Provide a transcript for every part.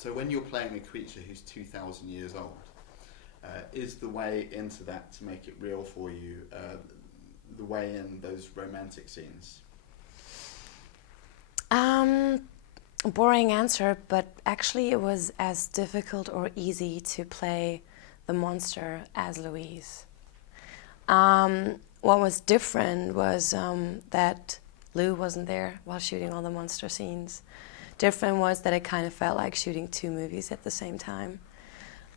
So when you're playing a creature who's 2,000 years old, is the way into that to make it real for you, the way in those romantic scenes? Boring answer, but actually it was as difficult or easy to play the monster as Louise. What was different was that Lou wasn't there while shooting all the monster scenes. Different was that it kind of felt like shooting two movies at the same time,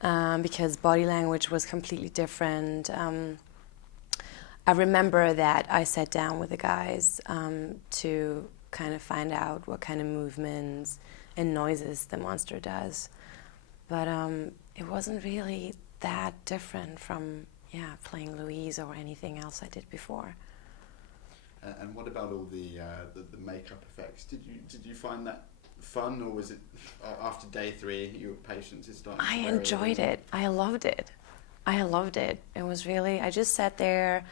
because body language was completely different. I remember that I sat down with the guys to kind of find out what kind of movements and noises the monster does. But it wasn't really that different from playing Louise or anything else I did before. And what about all the makeup effects? Did you find that fun, or was it after day 3 your patience is starting? I enjoyed it. I loved it. It was really, I just sat there.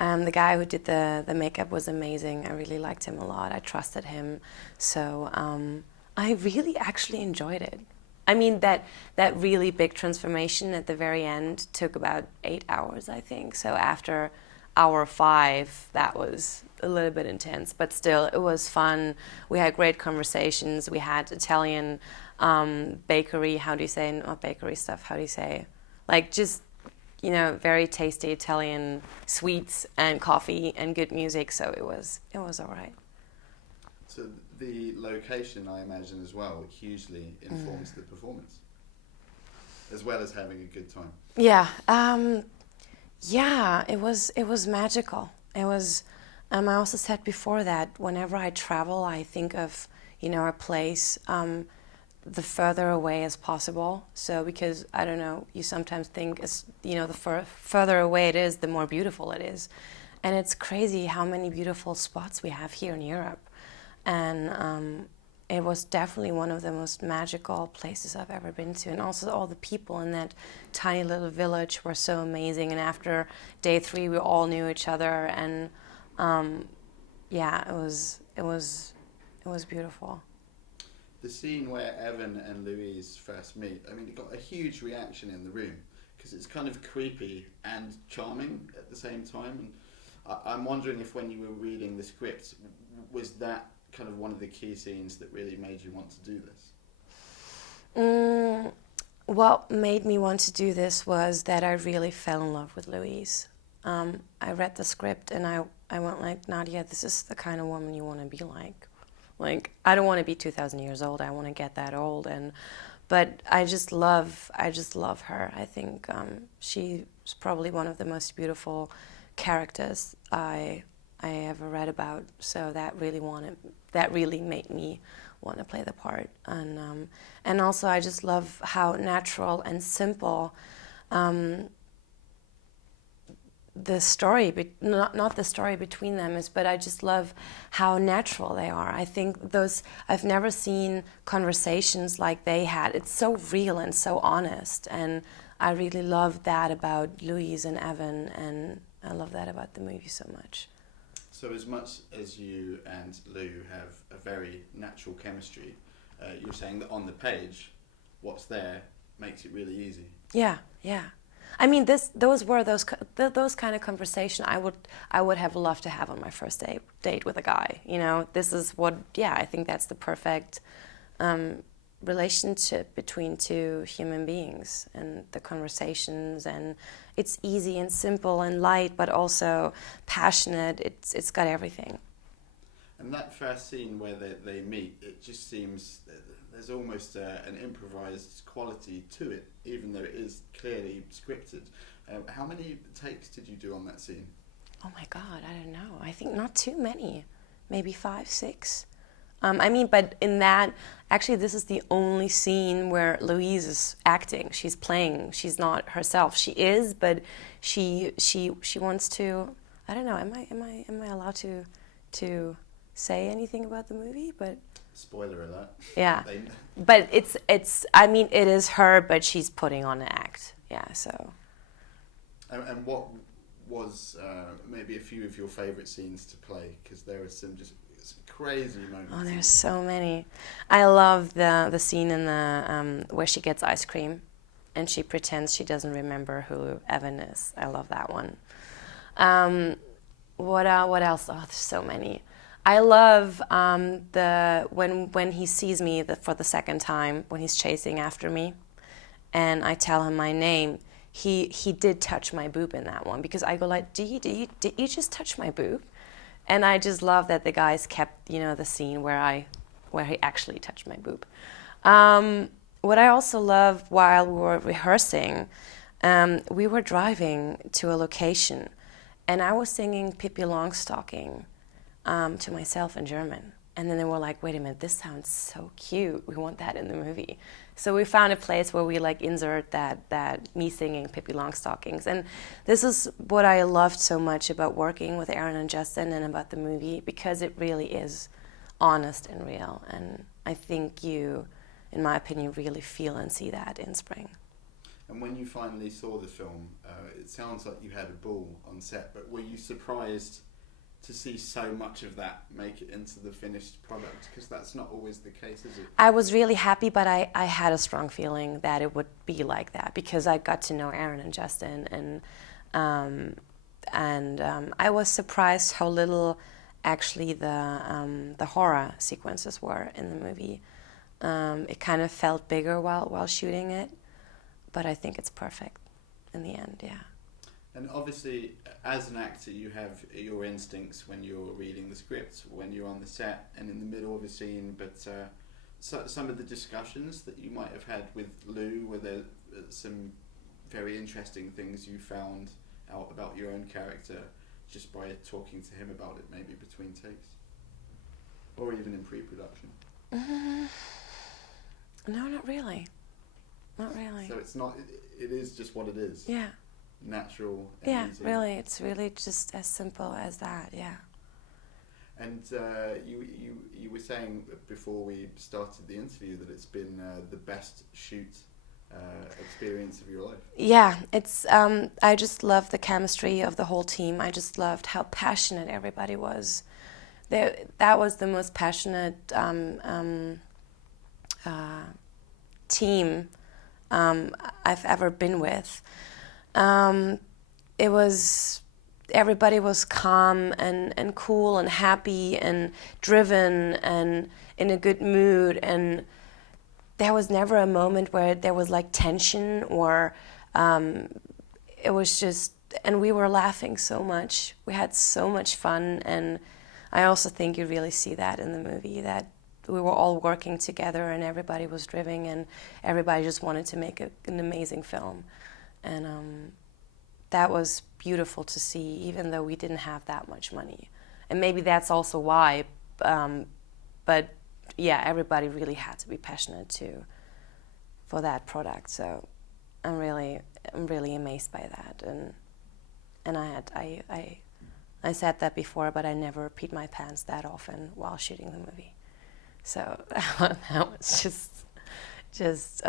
The guy who did the makeup was amazing. I really liked him a lot. I trusted him. So I really actually enjoyed it. I mean, that really big transformation at the very end took about 8 hours, I think. So after hour 5, that was a little bit intense. But still, it was fun. We had great conversations. We had Italian bakery, how do you say, not bakery stuff, how do you say? Like just, very tasty Italian sweets and coffee and good music. So it was all right. So the location, I imagine, as well, hugely informs the performance, as well as having a good time. Yeah, it was magical. It was. I also said before that whenever I travel, I think of a place the further away as possible. So because I don't know, you sometimes think the further away it is, the more beautiful it is, and it's crazy how many beautiful spots we have here in Europe. And it was definitely one of the most magical places I've ever been to. And also all the people in that tiny little village were so amazing. And after day 3, we all knew each other. And it was beautiful. The scene where Evan and Louise first meet, I mean, it got a huge reaction in the room because it's kind of creepy and charming at the same time. And I'm wondering if when you were reading the script, was that kind of one of the key scenes that really made you want to do this? What made me want to do this was that I really fell in love with Louise. I read the script and I went like, Nadia, this is the kind of woman you want to be like. Like, I don't want to be 2,000 years old. I want to get that old. But I just love her. I think she's probably one of the most beautiful characters I ever read about. So that really made me want to play the part. And also I just love how natural and simple the story, not the story between them is, but I just love how natural they are. I think I've never seen conversations like they had. It's so real and so honest, and I really love that about Louise and Evan, and I love that about the movie so much. So as much as you and Lou have a very natural chemistry, you're saying that on the page, what's there makes it really easy. Yeah. I mean, those were those kind of conversation I would have loved to have on my first date with a guy. This is what. Yeah, I think that's the perfect relationship between two human beings, and the conversations, and it's easy and simple and light, but also passionate. It's got everything. And that first scene where they meet, it just seems there's almost an improvised quality to it, even though it is clearly scripted. How many takes did you do on that scene? Oh my God, I don't know. I think not too many, maybe 5, 6. But in that, actually, this is the only scene where Louise is acting. She's playing. She's not herself. She is, but she wants to. I don't know. Am I allowed to say anything about the movie? But spoiler alert. Yeah, but it's. I mean, it is her, but she's putting on an act. Yeah. So. And what was maybe a few of your favourite scenes to play? Because there are some just crazy moments. Oh, there's so many. I love the scene in the where she gets ice cream, and she pretends she doesn't remember who Evan is. I love that one. What else? Oh, there's so many. I love the when he sees me for the second time, when he's chasing after me, and I tell him my name. He did touch my boob in that one, because I go like, did you just touch my boob? And I just love that the guys kept, the scene where he actually touched my boob. What I also love, while we were rehearsing, we were driving to a location, and I was singing Pippi Longstocking to myself in German. And then they were like, wait a minute, this sounds so cute. We want that in the movie. So we found a place where we insert that me singing Pippi Longstockings. And this is what I loved so much about working with Aaron and Justin and about the movie, because it really is honest and real. And I think you, in my opinion, really feel and see that in Spring. And when you finally saw the film, it sounds like you had a ball on set, but were you surprised to see so much of that make it into the finished product? Because that's not always the case, is it? I was really happy, but I had a strong feeling that it would be like that, because I got to know Aaron and Justin, and I was surprised how little actually the horror sequences were in the movie. It kind of felt bigger while shooting it, but I think it's perfect in the end, yeah. And obviously, as an actor, you have your instincts when you're reading the script, when you're on the set and in the middle of a scene, but some of the discussions that you might have had with Lou, were there some very interesting things you found out about your own character just by talking to him about it, maybe between takes? Or even in pre-production? No, not really. Not really. So it's not, it is just what it is. Yeah. Natural and yeah, easy. Really, it's really just as simple as that, yeah. And you were saying before we started the interview that it's been the best shoot experience of your life. Yeah, it's I just loved the chemistry of the whole team. I just loved how passionate everybody was. That was the most passionate team I've ever been with. Everybody was calm and cool and happy and driven and in a good mood, and there was never a moment where there was tension or it was just, and we were laughing so much. We had so much fun, and I also think you really see that in the movie, that we were all working together and everybody was driven and everybody just wanted to make an amazing film. And that was beautiful to see, even though we didn't have that much money. And maybe that's also why, but yeah, everybody really had to be passionate too for that product. So I'm really amazed by that. And I said that before, but I never peed my pants that often while shooting the movie. So that was just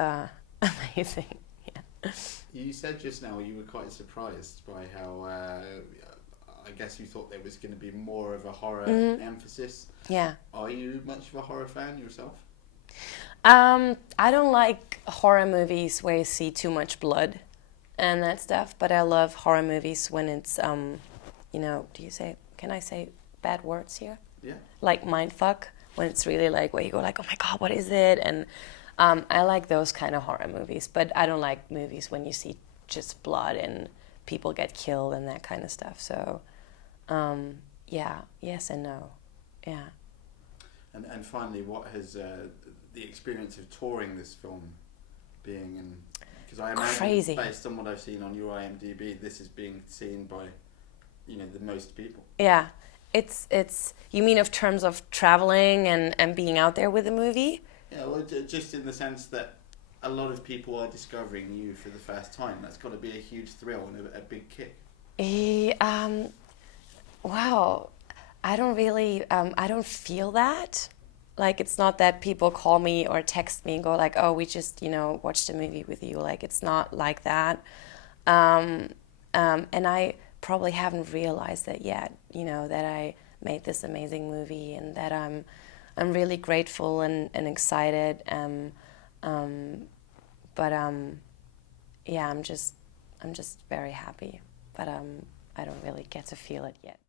amazing. Yeah. You said just now you were quite surprised by how I guess you thought there was going to be more of a horror emphasis. Yeah. Are you much of a horror fan yourself? I don't like horror movies where you see too much blood and that stuff, but I love horror movies when it's can I say bad words here? Yeah. Like mindfuck, when it's really where you go oh my God, what is it? And I like those kind of horror movies, but I don't like movies when you see just blood and people get killed and that kind of stuff. So, yeah, yes and no, yeah. And finally, what has the experience of touring this film being in? Because I imagine, crazy. Based on what I've seen on your IMDb, this is being seen by, the most people. Yeah, it's. You mean of terms of traveling and being out there with the movie? Yeah, well, just in the sense that a lot of people are discovering you for the first time. That's got to be a huge thrill and a big kick. Wow, I don't really, I don't feel that. It's not that people call me or text me and go oh, we just, watched a movie with you. It's not like that. And I probably haven't realized that yet, that made this amazing movie, and that I'm really grateful and excited. But yeah, I'm just very happy. But I don't really get to feel it yet.